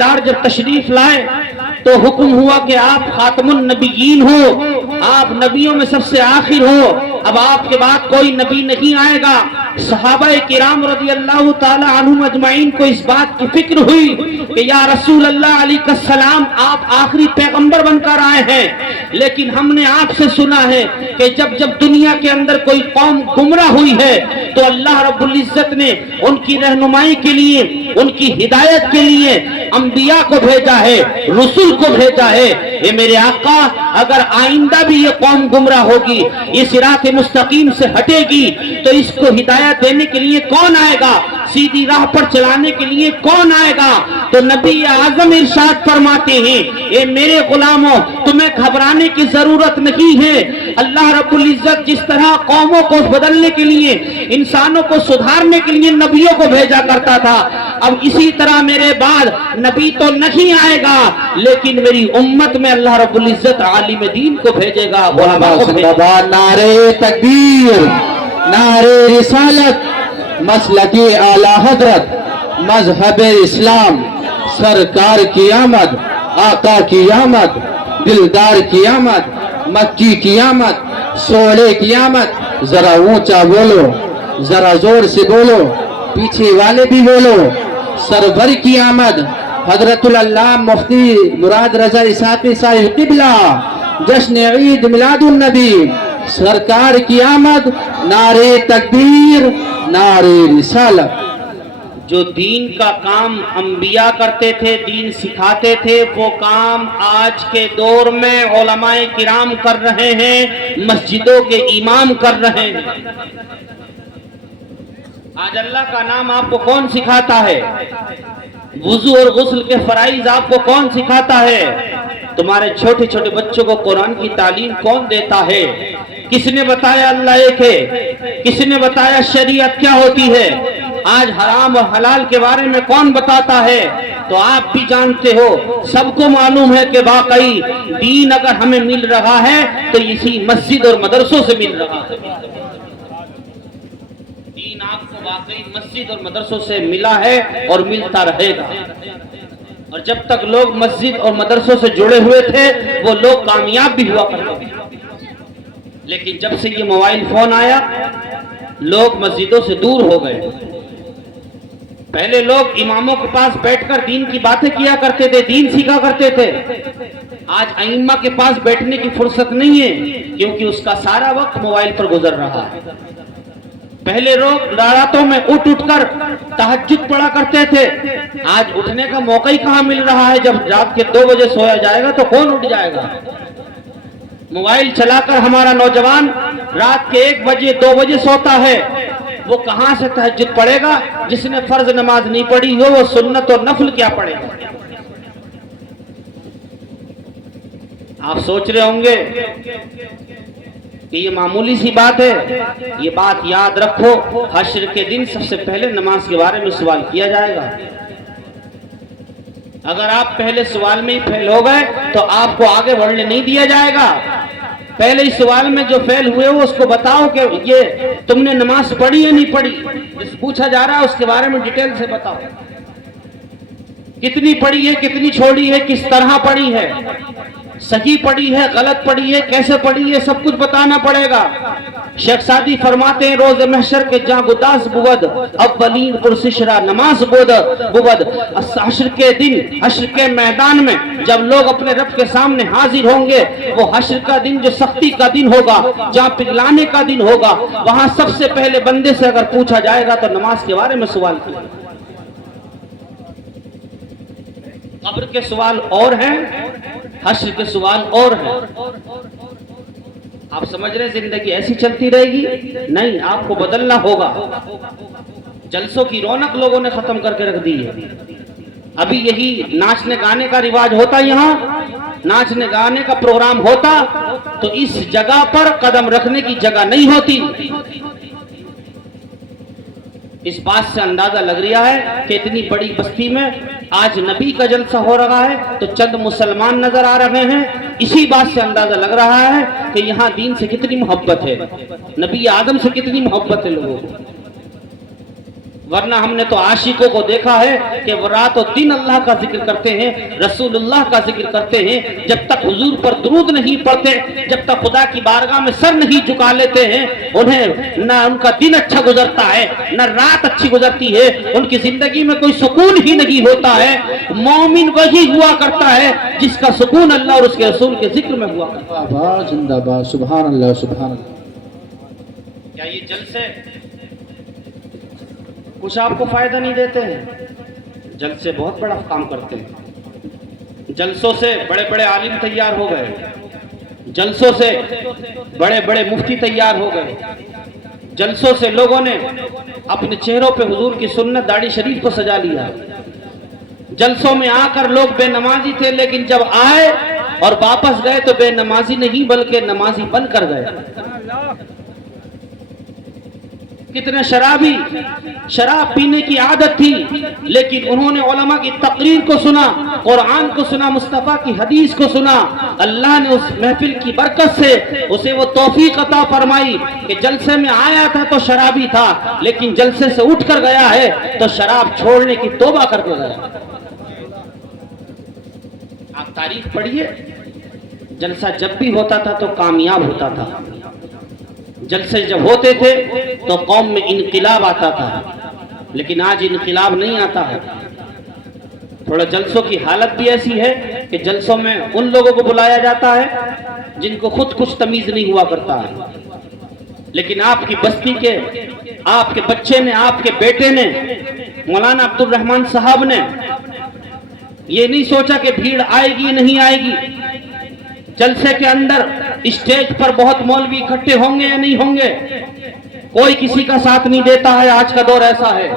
تاجدار جب تشریف لائے تو حکم ہوا کہ آپ خاتم النبیین ہو، آپ نبیوں میں سب سے آخر ہو، اب آپ کے بعد کوئی نبی نہیں آئے گا۔ صحابہ کرام رضی اللہ تعالی عنہم اجمعین کو اس بات کی فکر ہوئی کہ یا رسول اللہ علیہ السلام آپ آخری پیغمبر بن کر آئے ہیں، لیکن ہم نے آپ سے سنا ہے کہ جب جب دنیا کے اندر کوئی قوم گمراہ ہوئی ہے تو اللہ رب العزت نے ان کی رہنمائی کے لیے، ان کی ہدایت کے لیے انبیاء کو بھیجا ہے، رسول کو بھیجا ہے۔ اے میرے آقا، اگر آئندہ بھی یہ قوم گمراہ ہوگی، یہ صراط مستقیم سے ہٹے گی، تو اس کو ہدایت دینے کے لیے کون آئے گا؟ سیدھی راہ پر چلانے کے لیے کون آئے گا؟ تو نبی اعظم ارشاد فرماتے ہیں، اے میرے غلاموں، تمہیں گھبرانے کی ضرورت نہیں ہے۔ اللہ رب العزت جس طرح قوموں کو بدلنے کے لیے، انسانوں کو سدھارنے کے لیے نبیوں کو بھیجا کرتا تھا، اب اسی طرح میرے بعد نبی تو نہیں آئے گا، لیکن میری امت میں اللہ رب العزت عالم دین کو بھیجے گا، علماء کو بھیجے گا۔ نعرے تکبیر، نعرے رسالت، مسلک اعلی حضرت، مذہب اسلام، سرکار کی آمد، آقا کی آمد، دلدار کی آمد، مکی کی آمد، سوڑے کی آمد۔ ذرا اونچا بولو، ذرا زور سے بولو، پیچھے والے بھی بولو۔ سرور کی آمد، حضرت اللہ مفتی مراد رضا اسحاقی صاحب قبلہ، جشن عید میلاد النبی، سرکار کی آمد۔ نعرے تکبیر، نعرے رسالت۔ جو دین کا کام انبیاء کرتے تھے، دین سکھاتے تھے، وہ کام آج کے دور میں علماء کرام کر رہے ہیں، مسجدوں کے امام کر رہے ہیں۔ آج اللہ کا نام آپ کو کون سکھاتا ہے؟ وضو اور غسل کے فرائض آپ کو کون سکھاتا ہے؟ تمہارے چھوٹے چھوٹے بچوں کو قرآن کی تعلیم کون دیتا ہے؟ کس نے بتایا اللہ ایک ہے؟ کس نے بتایا شریعت کیا ہوتی ہے؟ آج حرام اور حلال کے بارے میں کون بتاتا ہے؟ تو آپ بھی جانتے ہو، سب کو معلوم ہے کہ واقعی دین اگر ہمیں مل رہا ہے تو اسی مسجد اور مدرسوں سے مل رہا ہے۔ دین آپ کو واقعی مسجد اور مدرسوں سے ملا ہے اور ملتا رہے گا، اور جب تک لوگ مسجد اور مدرسوں سے جڑے ہوئے تھے وہ لوگ کامیاب بھی ہوا کرتے تھے، لیکن جب سے یہ موبائل فون آیا لوگ مسجدوں سے دور ہو گئے۔ پہلے لوگ اماموں کے پاس بیٹھ کر دین کی باتیں کیا کرتے تھے، دین سیکھا کرتے تھے۔ آج ائمہ کے پاس بیٹھنے کی فرصت نہیں ہے، کیونکہ اس کا سارا وقت موبائل پر گزر رہا ہے۔ پہلے لوگ راتوں میں اٹھ کر تہجد پڑھا کرتے تھے، آج اٹھنے کا موقع ہی کہاں مل رہا ہے؟ جب رات کے 2 بجے سویا جائے گا تو کون اٹھ جائے گا؟ موبائل چلا کر ہمارا نوجوان رات کے 1 بجے 2 بجے سوتا ہے، وہ کہاں سے تہجد پڑھے گا؟ جس نے فرض نماز نہیں پڑھی ہو وہ سنت اور نفل کیا پڑھے گا؟ آپ سوچ رہے ہوں گے کہ یہ معمولی سی بات ہے، یہ بات یاد رکھو، حشر کے دن سب سے پہلے نماز کے بارے میں سوال کیا جائے گا۔ اگر آپ پہلے سوال میں ہی فیل ہو گئے تو آپ کو آگے بڑھنے نہیں دیا جائے گا۔ پہلے اس سوال میں جو فیل ہوئے وہ اس کو بتاؤ کہ یہ تم نے نماز پڑھی یا نہیں پڑھی، جس پوچھا جا رہا ہے اس کے بارے میں ڈیٹیل سے بتاؤ، کتنی پڑھی ہے، کتنی چھوڑی ہے، کس طرح پڑھی ہے، صحیح پڑھی ہے، غلط پڑھی ہے، کیسے پڑھی ہے، سب کچھ بتانا پڑے گا۔ شیخ سعدی فرماتے ہیں روز محشر کے جاں گداس بود، اولین پرسشرا نماز بود، حشر کے دن، حشر کے میدان میں جب لوگ اپنے رب کے سامنے حاضر ہوں گے، وہ حشر کا دن جو سختی کا دن ہوگا، جہاں پگلانے کا دن ہوگا، وہاں سب سے پہلے بندے سے اگر پوچھا جائے گا تو نماز کے بارے میں سوال کیا۔ قبر کے سوال اور ہیں، حشر کے سوال اور ہیں۔ آپ سمجھ رہے ہیں زندگی ایسی چلتی رہے گی؟ نہیں، آپ کو بدلنا ہوگا۔ جلسوں کی رونق لوگوں نے ختم کر کے رکھ دی ہے۔ ابھی یہی ناچنے گانے کا رواج ہوتا، یہاں ناچنے گانے کا پروگرام ہوتا تو اس جگہ پر قدم رکھنے کی جگہ نہیں ہوتی۔ اس بات سے اندازہ لگ رہا ہے کہ اتنی بڑی بستی میں آج نبی کا جلسہ ہو رہا ہے تو چند مسلمان نظر آ رہے ہیں۔ اسی بات سے اندازہ لگ رہا ہے کہ یہاں دین سے کتنی محبت ہے، نبی آدم سے کتنی محبت ہے لوگوں کو۔ ورنہ ہم نے تو عاشقوں کو دیکھا ہے کہ وہ رات و دن اللہ کا ذکر کرتے ہیں، رسول اللہ کا ذکر کرتے ہیں، جب تک حضور پر درود نہیں پڑھتے، جب تک خدا کی بارگاہ میں سر نہیں جھکا لیتے ہیں، انہیں نہ ان کا دن اچھا گزرتا ہے، نہ رات اچھی گزرتی ہے، ان کی زندگی میں کوئی سکون ہی نہیں ہوتا ہے۔ مومن وہی ہوا کرتا ہے جس کا سکون اللہ اور اس کے رسول کے ذکر میں ہوا کرتا ہے۔ واہ زندہ باد، سبحان اللہ سبحان اللہ۔ کیا یہ جلسے کچھ آپ کو فائدہ نہیں دیتے ہیں؟ جلسے بہت بڑا کام کرتے ہیں۔ جلسوں سے بڑے بڑے عالم تیار ہو گئے، جلسوں سے بڑے بڑے مفتی تیار ہو گئے، جلسوں سے لوگوں نے اپنے چہروں پہ حضور کی سنت داڑھی شریف کو سجا لیا۔ جلسوں میں آ کر لوگ بے نمازی تھے، لیکن جب آئے اور واپس گئے تو بے نمازی نہیں بلکہ نمازی بن کر گئے۔ کتنے شرابی، شراب پینے کی عادت تھی، لیکن انہوں نے علماء کی تقریر کو سنا، قرآن کو سنا، مصطفیٰ کی حدیث کو سنا۔ اللہ نے اس محفل کی برکت سے اسے وہ توفیق عطا فرمائی کہ جلسے میں آیا تھا تو شرابی تھا، لیکن جلسے سے اٹھ کر گیا ہے تو شراب چھوڑنے کی توبہ کر کے گیا۔ آپ تاریخ پڑھیے، جلسہ جب بھی ہوتا تھا تو کامیاب ہوتا تھا، جلسے جب ہوتے تھے تو قوم میں انقلاب آتا تھا، لیکن آج انقلاب نہیں آتا ہے۔ تھوڑا جلسوں کی حالت بھی ایسی ہے کہ جلسوں میں ان لوگوں کو بلایا جاتا ہے جن کو خود کچھ تمیز نہیں ہوا کرتا ہے، لیکن آپ کی بستی کے، آپ کے بچے نے، آپ کے بیٹے نے، مولانا عبد الرحمن صاحب نے یہ نہیں سوچا کہ بھیڑ آئے گی نہیں آئے گی، جلسے کے اندر اسٹیج پر بہت مولوی اکٹھے ہوں گے یا نہیں ہوں گے، کوئی کسی کا ساتھ نہیں دیتا ہے۔ آج کا دور ایسا ہے،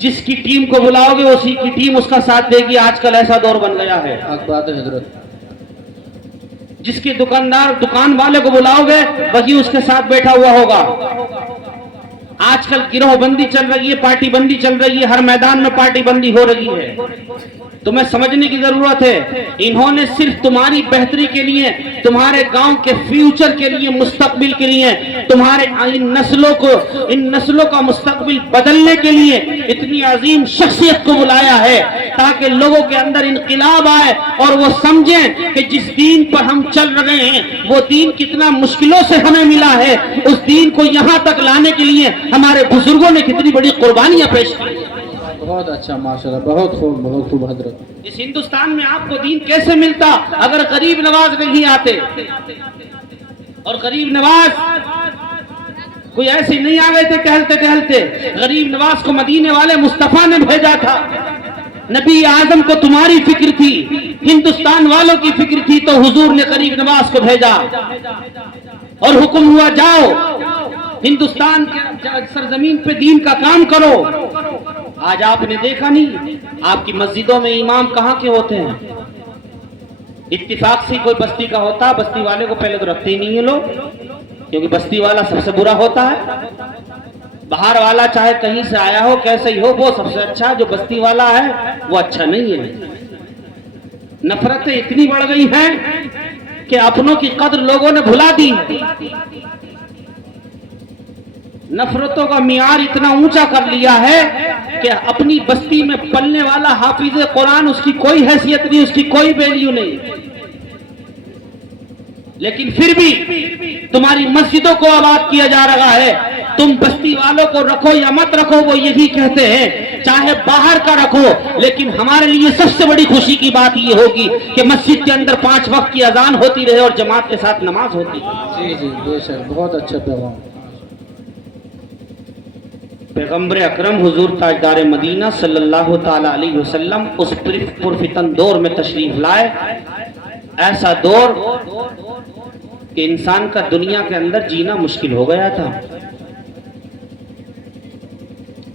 جس کی ٹیم کو بلاؤ گے اسی کی ٹیم اس کا ساتھ دے گی۔ آج کل ایسا دور بن گیا ہے۔ حق بات ہے حضرت۔ جس کی دکان والے کو بلاؤ گے وہی اس کے ساتھ بیٹھا ہوا ہوگا۔ آج کل گروہ بندی چل رہی ہے، پارٹی بندی چل رہی ہے، ہر میدان میں پارٹی بندی ہو رہی ہے۔ تمہیں سمجھنے کی ضرورت ہے، انہوں نے صرف تمہاری بہتری کے لیے، تمہارے گاؤں کے فیوچر کے لیے، مستقبل کے لیے، تمہارے ان نسلوں کا مستقبل بدلنے کے لیے اتنی عظیم شخصیت کو بلایا ہے تاکہ لوگوں کے اندر انقلاب آئے اور وہ سمجھیں کہ جس دین پر ہم چل رہے ہیں وہ دین کتنا مشکلوں سے ہمیں ملا ہے، اس دین کو یہاں تک لانے کے لیے ہمارے بزرگوں نے کتنی بڑی قربانیاں پیش کی۔ بہت اچھا، ماشاءاللہ، بہت خوب حضرت۔ اس ہندوستان میں آپ کو دین کیسے ملتا اگر غریب نواز نہیں آتے؟ اور غریب نواز کوئی ایسے نہیں آ گئے تھے ٹہلتے ٹہلتے، غریب نواز کو مدینے والے مصطفیٰ نے بھیجا تھا۔ نبی اعظم کو تمہاری فکر تھی، ہندوستان والوں کی فکر تھی، تو حضور نے غریب نواز کو بھیجا اور حکم ہوا جاؤ ہندوستان کے سرزمین پہ دین کا کام کرو۔ آج آپ نے دیکھا نہیں، آپ کی مسجدوں میں امام کہاں کے ہوتے ہیں؟ اتفاق سے کوئی بستی کا ہوتا، بستی والے کو پہلے تو رکھتے ہی نہیں ہیں لوگ، کیونکہ بستی والا سب سے برا ہوتا ہے۔ باہر والا چاہے کہیں سے آیا ہو، کیسے ہی ہو، وہ سب سے اچھا، جو بستی والا ہے وہ اچھا نہیں ہے۔ نفرتیں اتنی بڑھ گئی ہیں کہ اپنوں کی قدر لوگوں نے بھلا دی ہے۔ نفرتوں کا معیار اتنا اونچا کر لیا ہے کہ اپنی بستی میں پلنے والا حافظ قرآن، اس کی کوئی حیثیت نہیں، اس کی کوئی ویلیو نہیں، لیکن پھر بھی تمہاری مسجدوں کو آباد کیا جا رہا ہے۔ تم بستی والوں کو رکھو یا مت رکھو وہ یہی کہتے ہیں، چاہے باہر کا رکھو، لیکن ہمارے لیے سب سے بڑی خوشی کی بات یہ ہوگی کہ مسجد کے اندر 5 وقت کی اذان ہوتی رہے اور جماعت کے ساتھ نماز ہوتی رہے۔ جی بے شک، بہت اچھا پیغام۔ پیغمبر اکرم حضور تاجدار مدینہ صلی اللہ تعالی علیہ وسلم اس پرفتن دور میں تشریف لائے، ایسا دور کہ انسان کا دنیا کے اندر جینا مشکل ہو گیا تھا۔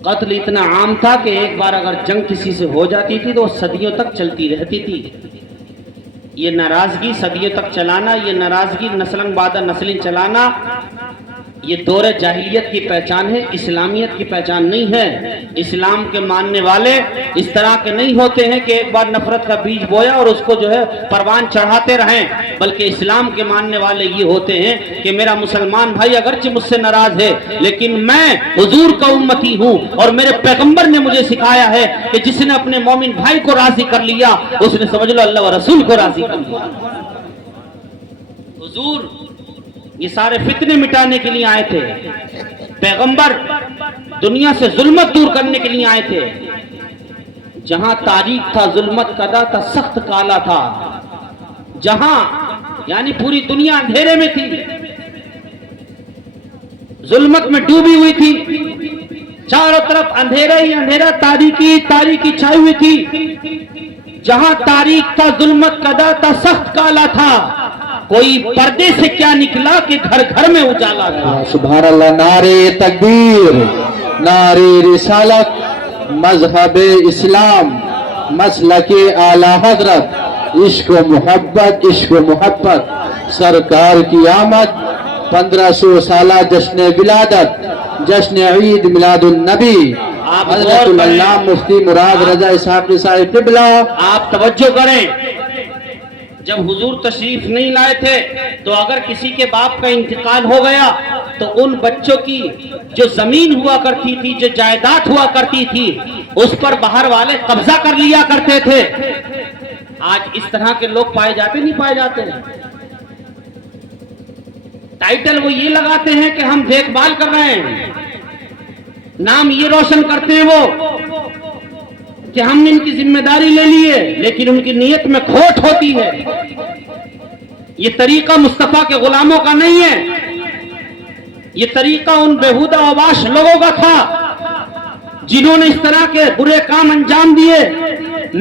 قتل اتنا عام تھا کہ ایک بار اگر جنگ کسی سے ہو جاتی تھی تو وہ صدیوں تک چلتی رہتی تھی۔ یہ ناراضگی صدیوں تک چلانا، یہ ناراضگی نسلاً بعد نسلیں چلانا، یہ دور جاہلیت کی پہچان ہے، اسلامیت کی پہچان نہیں ہے۔ اسلام کے ماننے والے اس طرح کے نہیں ہوتے ہیں کہ ایک بار نفرت کا بیج بویا اور اس کو جو ہے پروان چڑھاتے رہیں، بلکہ اسلام کے ماننے والے یہ ہوتے ہیں کہ میرا مسلمان بھائی اگرچہ مجھ سے ناراض ہے لیکن میں حضور کا امتی ہوں، اور میرے پیغمبر نے مجھے سکھایا ہے کہ جس نے اپنے مومن بھائی کو راضی کر لیا اس نے سمجھ لو اللہ و رسول کو راضی کر لیا۔ حضور یہ سارے فتنے مٹانے کے لیے آئے تھے، پیغمبر دنیا سے ظلمت دور کرنے کے لیے آئے تھے۔ جہاں تاریک تھا، ظلمت کدا تھا، سخت کالا تھا، جہاں یعنی پوری دنیا اندھیرے میں تھی، ظلمت میں ڈوبی ہوئی تھی، چاروں طرف اندھیرا ہی اندھیرا، تاریکی چھائی ہوئی تھی، جہاں تاریک تھا، ظلمت کدا تھا، سخت کالا تھا، کوئی پردے سے کیا نکلا کہ گھر گھر میں اجالا تھا۔ سبحان اللہ، نعرے تکبیر، نعرے رسالت، مذہب اسلام، مسلک اعلی حضرت، عشق و محبت، عشق و محبت، سرکار کی آمد، 1500 سالہ جشن ولادت، جشن عید میلاد النبی، حضرت العلامہ مفتی مراد رضا اسحاقی صاحب قبلہ۔ آپ توجہ کریں، جب حضور تشریف نہیں لائے تھے تو اگر کسی کے باپ کا انتقال ہو گیا تو ان بچوں کی جو زمین ہوا کرتی تھی، جو جائیداد ہوا کرتی تھی، اس پر باہر والے قبضہ کر لیا کرتے تھے۔ آج اس طرح کے لوگ پائے جاتے نہیں پائے جاتے ہیں؟ ٹائٹل وہ یہ لگاتے ہیں کہ ہم دیکھ بھال کر رہے ہیں، نام یہ روشن کرتے ہیں وہ کہ ہم نے ان کی ذمہ داری لے لی ہے، لیکن ان کی نیت میں کھوٹ ہوتی ہے۔ یہ طریقہ مصطفیٰ کے غلاموں کا نہیں ہے، یہ طریقہ ان بےہودہ اوباش لوگوں کا تھا جنہوں نے اس طرح کے برے کام انجام دیے۔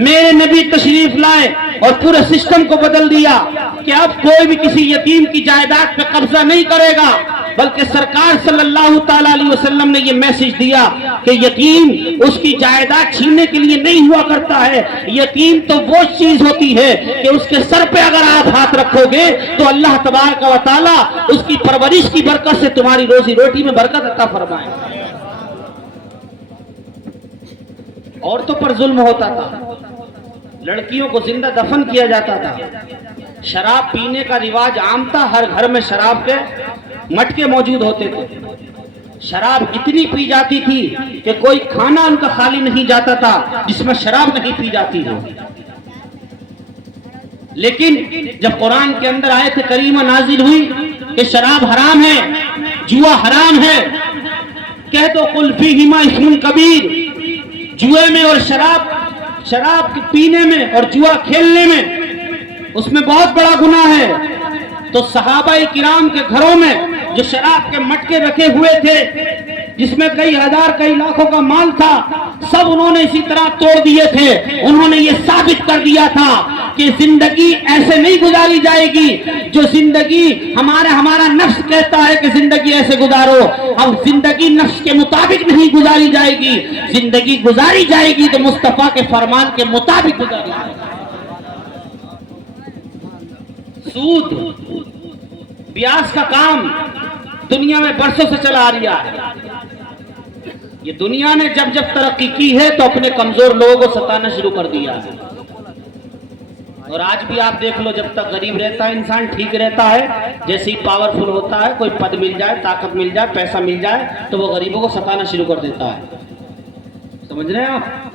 میرے نبی تشریف لائے اور پورے سسٹم کو بدل دیا کہ اب کوئی بھی کسی یتیم کی جائیداد پہ قبضہ نہیں کرے گا، بلکہ سرکار صلی اللہ تعالی علیہ وسلم نے یہ میسج دیا کہ یتیم اس کی جائیداد چھیننے کے لیے نہیں ہوا کرتا ہے، یتیم تو وہ چیز ہوتی ہے کہ اس کے سر پہ اگر آپ ہاتھ رکھو گے تو اللہ تبارک و تعالی اس کی پرورش کی برکت سے تمہاری روزی روٹی میں برکت عطا فرمائے۔ عورتوں پر ظلم ہوتا تھا، لڑکیوں کو زندہ دفن کیا جاتا تھا، شراب پینے کا رواج عام تھا، ہر گھر میں شراب کے مٹکے موجود ہوتے تھے، شراب اتنی پی جاتی تھی کہ کوئی کھانا ان کا خالی نہیں جاتا تھا جس میں شراب نہیں پی جاتی ہو۔ لیکن جب قرآن کے اندر آیت کریمہ نازل ہوئی کہ شراب حرام ہے، جوا حرام ہے، کہہ دو قل فیہما اسم کبیر، جوئے میں اور شراب پینے میں اور جوا کھیلنے میں اس میں بہت بڑا گناہ ہے۔ تو صحابہ کرام کے گھروں میں جو شراب کے مٹکے رکھے ہوئے تھے جس میں کئی ہزار کئی لاکھوں کا مال تھا، سب انہوں نے اسی طرح توڑ دیے تھے۔ انہوں نے یہ ثابت کر دیا تھا کہ زندگی ایسے نہیں گزاری جائے گی جو زندگی ہمارا نفس کہتا ہے کہ زندگی ایسے گزارو، اب زندگی نفس کے مطابق نہیں گزاری جائے گی، زندگی گزاری جائے گی تو مصطفیٰ کے فرمان کے مطابق گزاری جائے گی۔ سود بیاس کا کام دنیا میں برسوں سے چلا آ رہا ہے۔ یہ دنیا نے جب ترقی کی ہے تو اپنے کمزور لوگوں کو ستانا شروع کر دیا ہے، اور آج بھی آپ دیکھ لو، جب تک غریب رہتا ہے انسان ٹھیک رہتا ہے، جیسے ہی پاورفل ہوتا ہے، کوئی پد مل جائے، طاقت مل جائے، پیسہ مل جائے تو وہ غریبوں کو ستانا شروع کر دیتا ہے۔ سمجھ رہے ہیں آپ؟